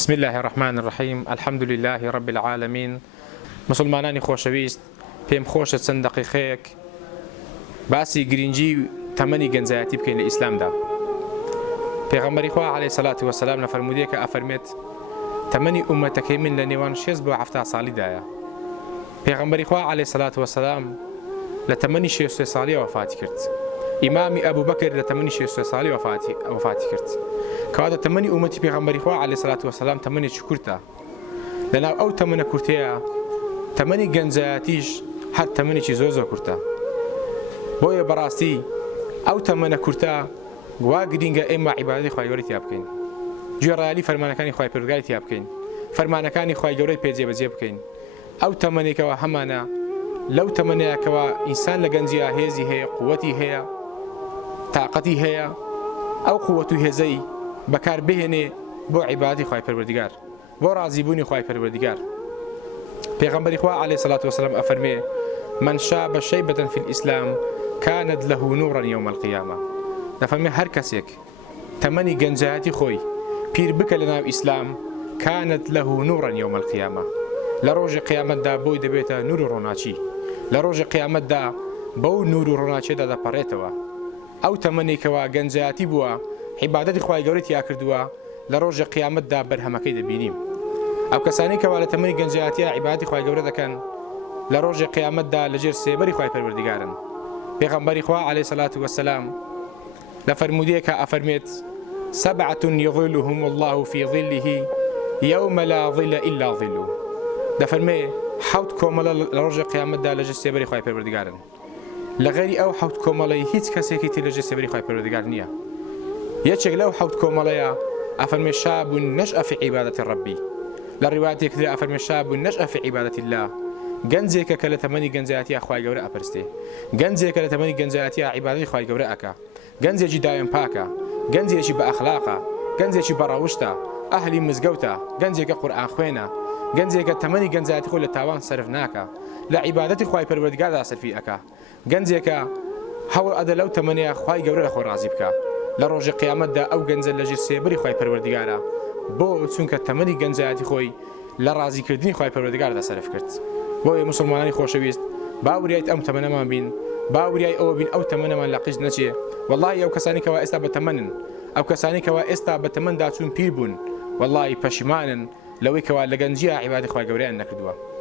بسم الله الرحمن الرحيم. الحمد لله رب العالمين. مسلمانانی خۆشەویست، پێم خۆشە چەند دەقیقەیەک باسی گرنگی تەمەنی گەنجایەتی بکەین لە ئیسلامدا. پێغەمبەری خوا عەلەیهی سەڵات وەسەلام لە فەرمودەیەکە ئەفەرمێت تەمەنی ئومەتەکەی من لە نێوان 6 بۆ 70 ساڵیدایە. پێغەمبەری خوا عەلەیهی سەڵات وەسەلام لە تەمەنی 63 ساڵی وەفاتی کرد. ئیمامی ئەبوو بەکر لە تەمەنی 63 ساڵی وەفاتی کرد. کەواتە تەمەنی ئومەتی پێغەمبەری خوا عەلەیهی سەڵات وەسەلام تەمەنێکی کورتە. لەناو ئەو تەمەنە کورتەیە تەمەنی گەنجایەتیش هەر تەمەنێکی زۆر کورتە. بۆیە بەڕاستی ئەو تەمەنە کورتە وا گرینگە ئێمە عیبادەتی خوای گەورەی تیا بکەین، گوێڕایەلی فەرمانەکانی خوای پەروەردگاری تیا بکەین، فەرمانەکانی خوای گەورەی پێجێبەجێ بکەین. ئەو تەمەنێکەوە هەمانە لەو تەمەنەیەکەوە ئینسان لە گەنجیا هێزی هەیە، قووەتی هەیە، تااقەتی هەیە، ئەو قووەت و هێزەی بەکار بهێنێ بۆ عیبادەتی خوای پەروەردگار، بۆ ڕازیبوونی خوای پەروەردگار. پێغەمبەری خوا عەلەیهی سەڵات وەسەلام ئەفەرمێ من شاب شەیبەتەن فی الئیسلام کانت له نورا یوم القیامە. دەفەرمێ هەر کەسێک تەمەنی گەنجایەتی خۆی پیر بکە لە ناو ئیسلام کانت له نورا یوم القیامە، لە ڕۆژی قیامەتدا بۆی دەبێتە نور و ڕۆناچی، لە ڕۆژی قیامەتدا بەو نور و ڕۆناچیدا دەپەڕێتەوە. ئەو تەمەنێکەوە گەنجایەتی بووە، عیبادەتی خوای گەورەی تیا کردووە، لە ڕۆژی قیامەتدا بەرهەمەکەی دەبینیم. ئەو کەسانی کەوا لە تەمەنی گەنجایەتیە عیبادەتی خوای گەورە دەکەن لە ڕۆژی قیامەتدا لەژێر سێبەری خوای پەروەردگارن. پێغەمبەری خوا عەلەیهی سەڵات وەسەلام لە فەرمودەیەکە ئەفەرمێت سەبعة یظلهم الله فی ظله یوم لا ظل إلا ظله. دەفەرمێ حەوت کۆمەڵە لە ڕۆژی قیامەتدا لەژێر سێبەری خوای پەروەردگارن. لە غەیری ئەو حەوت کۆمەڵەی هیچ کەسێکی تر لەژێر سێبەری خوای پەروەردگار نییە. یەکێک لەو حەوت کۆمەڵەیە ئەفەرمێ شاب نەشأ فی عیبادەتی ڕەبی. لە ڕیواتێک تر ئەفەرمێ شاب نەشأ فی عیبادەتی الله. گەنجێکە کە لە تەمەنی گەنجایەتیە خوای گەورە ئەپەرستێ، گەنجێکە لە تەمەنی گەنجایەتیە عیبادەتی خوای گەورە ئەکا، گەنجێکی داوێن پاکە، گەنجێکی بە ئەخلاقە، گەنجێکی بەڕەوشتە، ئەهلی مزگەوتە، گەنجێکە قورئان خوێنە، گەنجێکە تەمەنی گەنجایەتی خۆی لە تاوان سەرف ناکە، لە عیبادەتی خوای پەروەردگاردا سەرفی ئەکا، گەنجێکە هەوڵ ئەدە لەو تەمەنەیە خوای گەورە لە خۆی ڕازی بکە. لە ڕۆژی قیامەتدا ئەو گەنجە لەژێر سێبەری خوای پەروەردگارە، بۆ چونکە تەمەنی گەنجایەتی خۆی لە ڕازیکردنی خوای پەروەردگاردا سەرف کرد. بۆیە مسلمانانی خۆشەویست باوریایت ئەم تەمەنەمان بین، باوریای ئەوە بین ئەو تەمەنەمان لە قیش نەچێ. وەڵڵی ئەو کەسانی کەوا ئێستا بەتەمەنن، ئەو کەسانی کەوا ئێستا بەتەمەندا چوون پیر بوون، وەڵڵی پەشیمانن لەوەی کەوا لە گەنجیە عیبادەتی خوای گەورەیان نەکردووە.